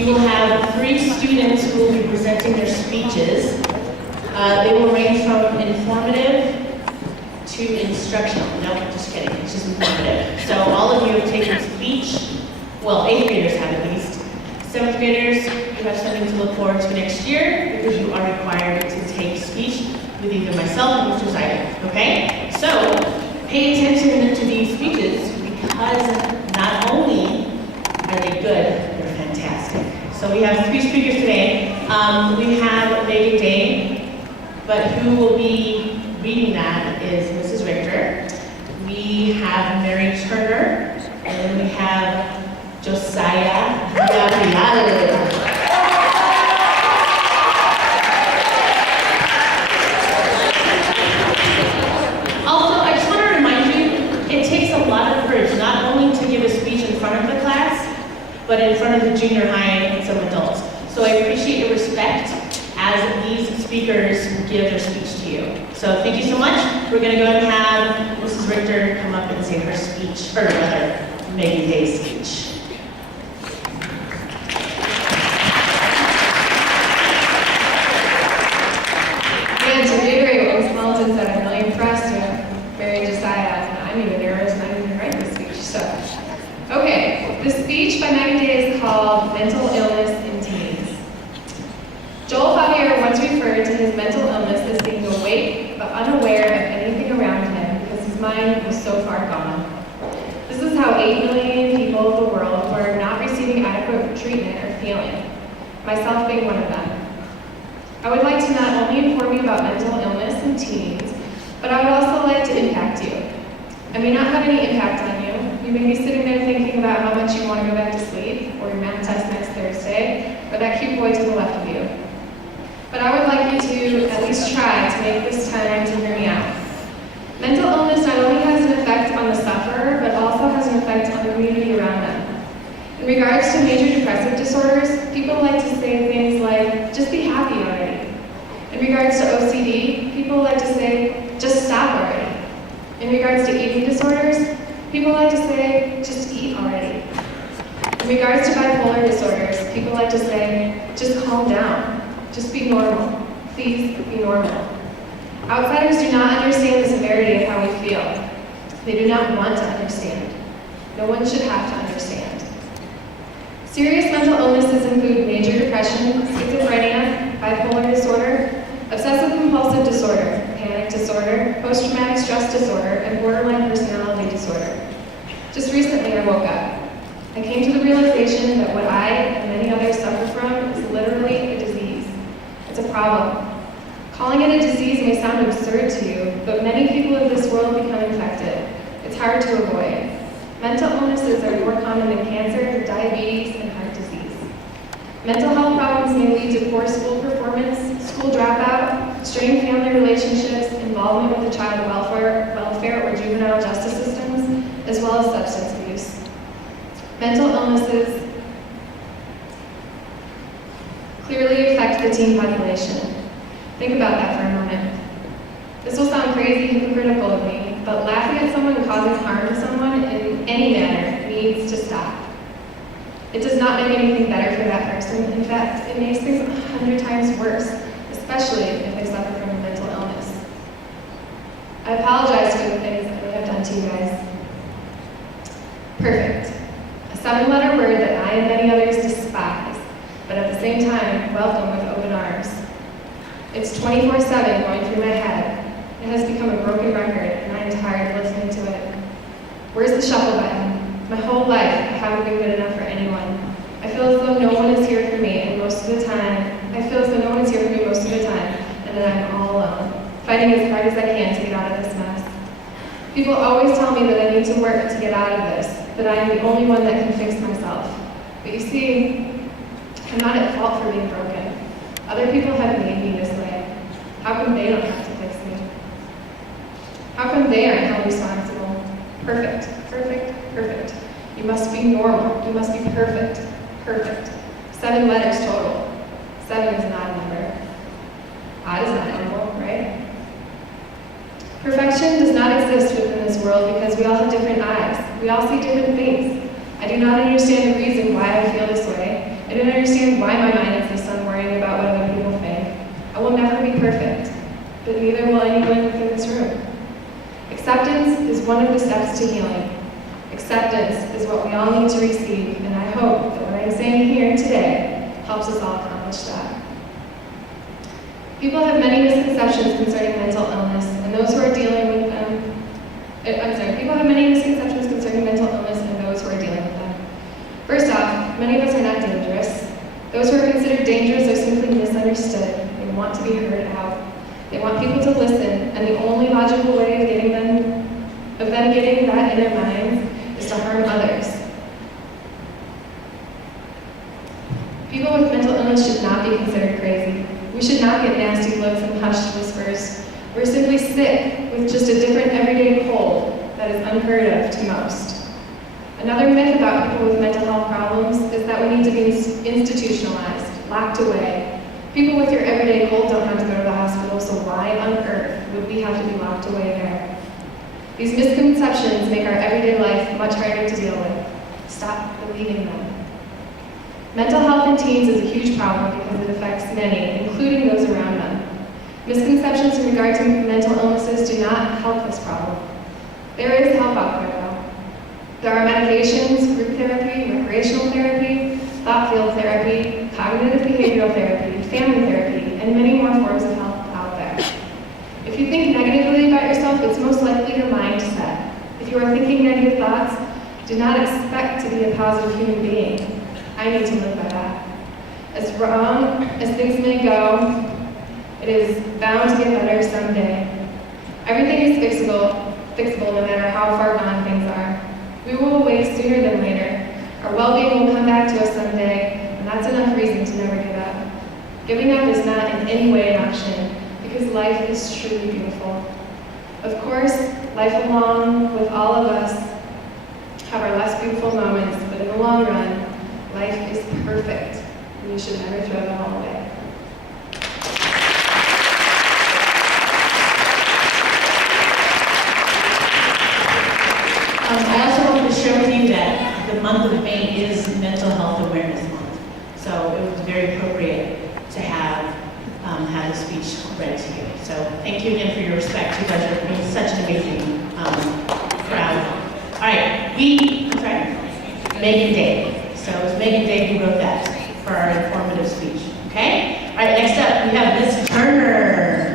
We will have 3 students who will be presenting their speeches. They will range from informative to instructional. No, just kidding, it's just informative. So all of you have taken speech, well, 8th graders have at least. 7th graders, you have something to look forward to next year because you are required to take speech with either myself or with Josiah, okay? So pay attention to these speeches because not only are they good, they're fantastic. So we have 3 speakers today. We have Meagan, but who will be reading that is Mrs. Richter. We have Mary Turner, and then we have Josiah Villarreal. Also, I just want to remind you, it takes a lot of courage not only to give a speech in front of the class, but in front of the junior high and some adults. So I appreciate your respect as these speakers give their speech to you. So thank you so much. We're going to go ahead and have Mrs. Richter come up and say her speech, or rather, Meagan Day's speech. And to reiterate what Ms. Melton said, I'm really impressed with Mary and Josiah, and I'm even nervous and I didn't even write this speech. So, okay, the speech by Meagan Day is called Mental Illness in Teens. Joel Favier once referred to his mental illness as being awake but unaware of anything around him because his mind was so far gone. This is how 8 million people of the world who are not receiving adequate treatment are feeling, myself being one of them. I would like to not only inform you about mental illness in teens, but I would also like to impact you. I may not have any impact on you. You may be sitting there thinking about how much you want to go back to sleep, or your math test next Thursday, or that cute boy to the left of you. But I would like you to at least try to make this time to hear me out. Mental illness not only has an effect on the sufferer, but also has an effect on the community around them. In regards to major depressive disorders, people like to say things like, just be happy already. In regards to OCD, people like to say, just stop already. In regards to eating disorders, people like to say, just eat already. In regards to bipolar disorders, people like to say, just calm down. Just be normal. Please be normal. Outsiders do not understand the severity of how we feel. They do not want to understand. No one should have to understand. Serious mental illnesses include major depression, schizophrenia, bipolar disorder, obsessive-compulsive disorder, panic disorder, post-traumatic stress disorder, and borderline personality disorder. Just recently I woke up. I came to the realization that what I and many others suffer from is literally a disease. It's a problem. Calling it a disease may sound absurd to you, but many people of this world become infected. It's hard to avoid. Mental illnesses are more common than cancer, diabetes, and heart disease. Mental health problems may lead to poor school performance, school dropout, strained family relationships, involvement with the child welfare or juvenile justice systems, as well as substance abuse. Mental illnesses clearly affect the teen population. Think about that for a moment. This will sound crazy and hypocritical of me, but laughing at someone causing harm to someone in any manner needs to stop. It does not make anything better for that person. In fact, it makes things 100 times worse, especially if they suffer from a mental illness. I apologize for the things that I have done to you guys. Perfect. A 7-letter word that I and many others despise, but at the same time, welcome with open arms. It's 24/7 going through my head. It has become a broken record, and I am tired of listening to it. Where's the shuffle button? My whole life, I haven't been good enough for anyone. I feel as though no one is here for me, and most of the time, and that I'm all alone, fighting as hard as I can to get out of this mess. People always tell me that I need to work to get out of this, that I am the only one that can fix myself. But you see, I'm not at fault for being broken. Other people have made me this way. How come they don't have to fix me? How come they aren't held responsible? Perfect, perfect, perfect. You must be normal. You must be perfect, perfect. 7 letters total. 7 is not a number. Odd is not normal, right? Perfection does not exist within this world because we all have different eyes. We all see different things. I do not understand the reason why I feel this way, I didn't understand why my mind is the sun worrying about what other people think. I will never be perfect, but neither will anyone within this room. Acceptance is one of the steps to healing. Acceptance is what we all need to receive, and I hope that what I'm saying here today helps us all accomplish that. People have many misconceptions concerning mental illness, and those who are dealing with them, people have many misconceptions concerning mental illness and those who are dealing with them. First off, many of us are not dangerous. Those who are considered dangerous are simply misunderstood. They want to be heard out. They want people to listen, and the only logical way of them getting that in their minds is to harm others. People with mental illness should not be considered crazy. We should not get nasty looks and hushed whispers. We're simply sick with just a different everyday cold that is unheard of to most. Another myth about people with mental health problems is that we need to be institutionalized, locked away. People with your everyday cold don't have to go to the hospital, so why on earth would we have to be locked away there? These misconceptions make our everyday life much harder to deal with. Stop believing them. Mental health in teens is a huge problem because it affects many, including those around them. Misconceptions in regard to mental illnesses do not help this problem. There is help out there, though. There are medications, group therapy, recreational therapy, thought field therapy, cognitive behavioral therapy, family therapy, and many more forms of help out there. If you think negatively about yourself, it's most likely your mindset. If you are thinking negative thoughts, do not expect to be a positive human being. I need to live by that. As wrong as things may go, it is bound to get better someday. Everything is fixable no matter how far gone things are. We will awake sooner than later. Our well-being will come back to us someday, and that's enough reason to never give up. Giving up is not in any way an option, because life is truly beautiful. Of course, life along with all of us have our less beautiful moments, but in the long run, life is perfect, and you should never throw them all away. I also wanted to share with you that the month of May is Mental Health Awareness Month. So it was very appropriate to have a speech read to you. So thank you again for your respect. You guys are being such an amazing crowd. All right, Meagan Day. So it was Meagan Day who wrote that for our informative speech. Okay? All right, next up we have Miss Turner.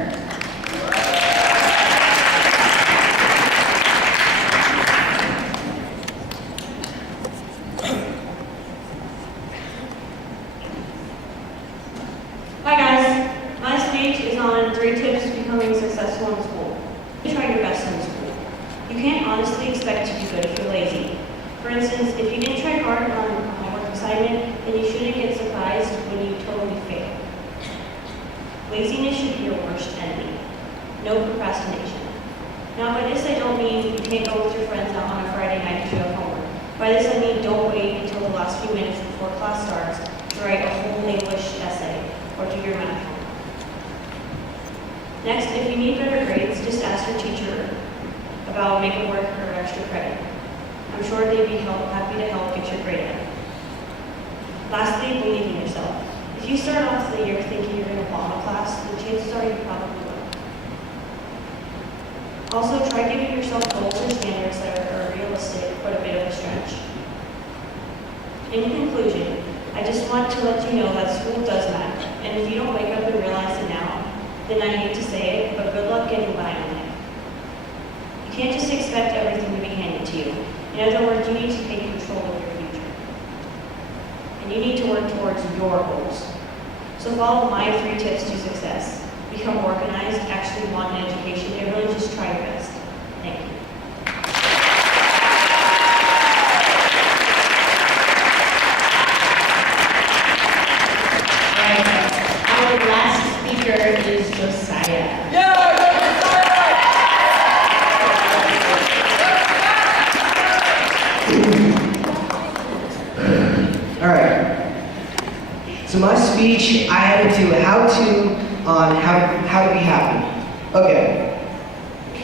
Hi guys, my speech is on 3 tips to becoming successful in school. Try your best in school. You can't honestly expect to be good if you're lazy. For instance, if you didn't try hard on a homework assignment, then you shouldn't get surprised when you totally fail. Laziness should be your worst enemy. No procrastination. Now by this I don't mean you can't go with your friends out on a Friday night to do homework. By this I mean don't wait until the last few minutes before class starts to write a whole English essay or do your math homework. Next, if you need better grades, just ask your teacher about making work or extra credit. I'm sure they'd be happy to help get your grade up. Lastly, believe in yourself. If you start off the year thinking you're going to bomb a class, the chances are you probably will. Also, try giving yourself goals or standards that are realistic but a bit of a stretch. In conclusion, I just want to let you know that school does matter, and if you don't wake up and realize it now, then I hate to say it, but good luck getting by in life. You can't just expect everything to be handed to you. In other words, you need to take control of your future. And you need to work towards your goals. So follow my 3 tips to success. Become organized, actually want an education, and really just try your best. Thank you. Our last speaker is Josiah. All right. So my speech, I had to do a how-to on how to be happy. Okay.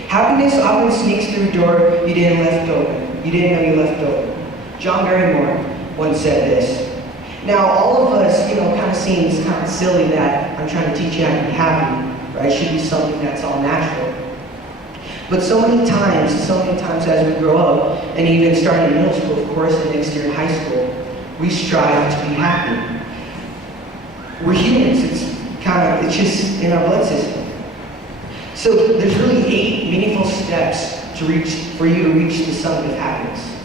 Happiness often sneaks through a door you didn't know you left open. John Barrymore once said this. Now, all of us, kind of seems kind of silly that I'm trying to teach you how to be happy, right? It should be something that's all natural. But so many times as we grow up, and even starting in middle school, of course, and next year in high school, we strive to be happy. We're humans. It's just in our blood system. So there's really 8 meaningful steps for you to reach the summit of happiness.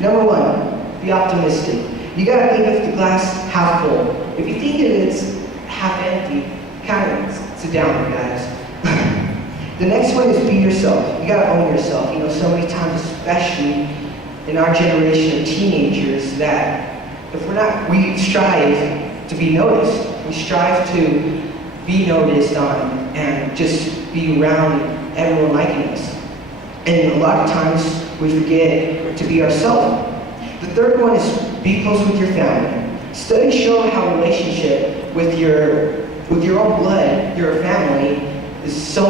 Number 1, be optimistic. You gotta think of the glass half full. If you think it's half empty, kind of sit down, guys. The next one is be yourself. You gotta own yourself. So many times, especially in our generation of teenagers, that we strive to be noticed. We strive to be noticed on and just be around everyone liking us. And a lot of times we forget to be ourselves. The third one is be close with your family. Studies show how relationship with your own blood, your family, is so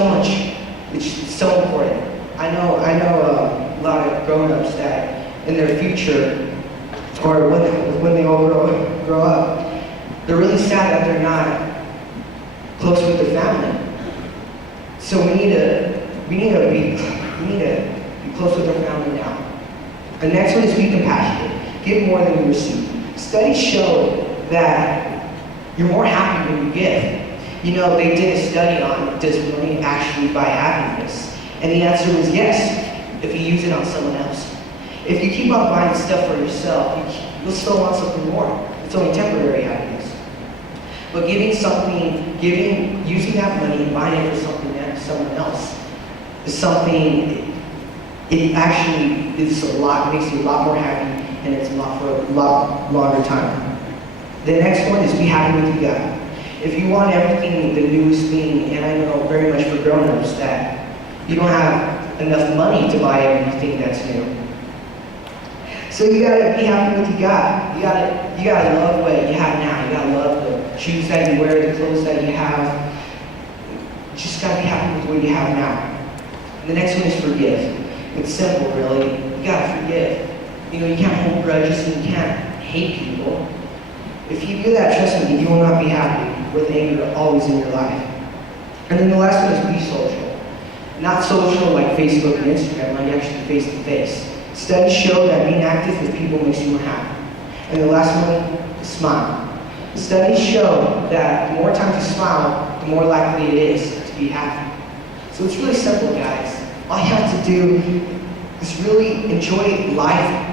important. I know a lot of grown-ups that in their future, or when they all grow up, they're really sad that they're not close with their family. So we need to be close with our family now. The next one is be compassionate. Give more than you receive. Studies show that you're more happy when you give. They did a study on, does money actually buy happiness? And the answer was yes, if you use it on someone else. If you keep on buying stuff for yourself, you'll still want something more. It's only temporary happiness. But using that money and buying it for someone else is something, it actually makes you a lot more happy, and it's for a lot longer time. The next one is be happy with you got. If you want everything, the newest thing, and I know very much for grown-ups that you don't have enough money to buy everything that's new. So you gotta be happy with what you got. You gotta love what you have now. You gotta love the shoes that you wear, the clothes that you have. You just gotta be happy with what you have now. The next one is forgive. It's simple, really. You gotta forgive. You can't hold grudges and you can't hate people. If you do that, trust me, you will not be happy with anger always in your life. And then the last one is be social. Not social like Facebook and Instagram, like actually face-to-face. Studies show that being active with people makes you more happy. And the last one is smile. Studies show that the more times you smile, the more likely it is to be happy. So it's really simple, guys. All you have to do is really enjoy life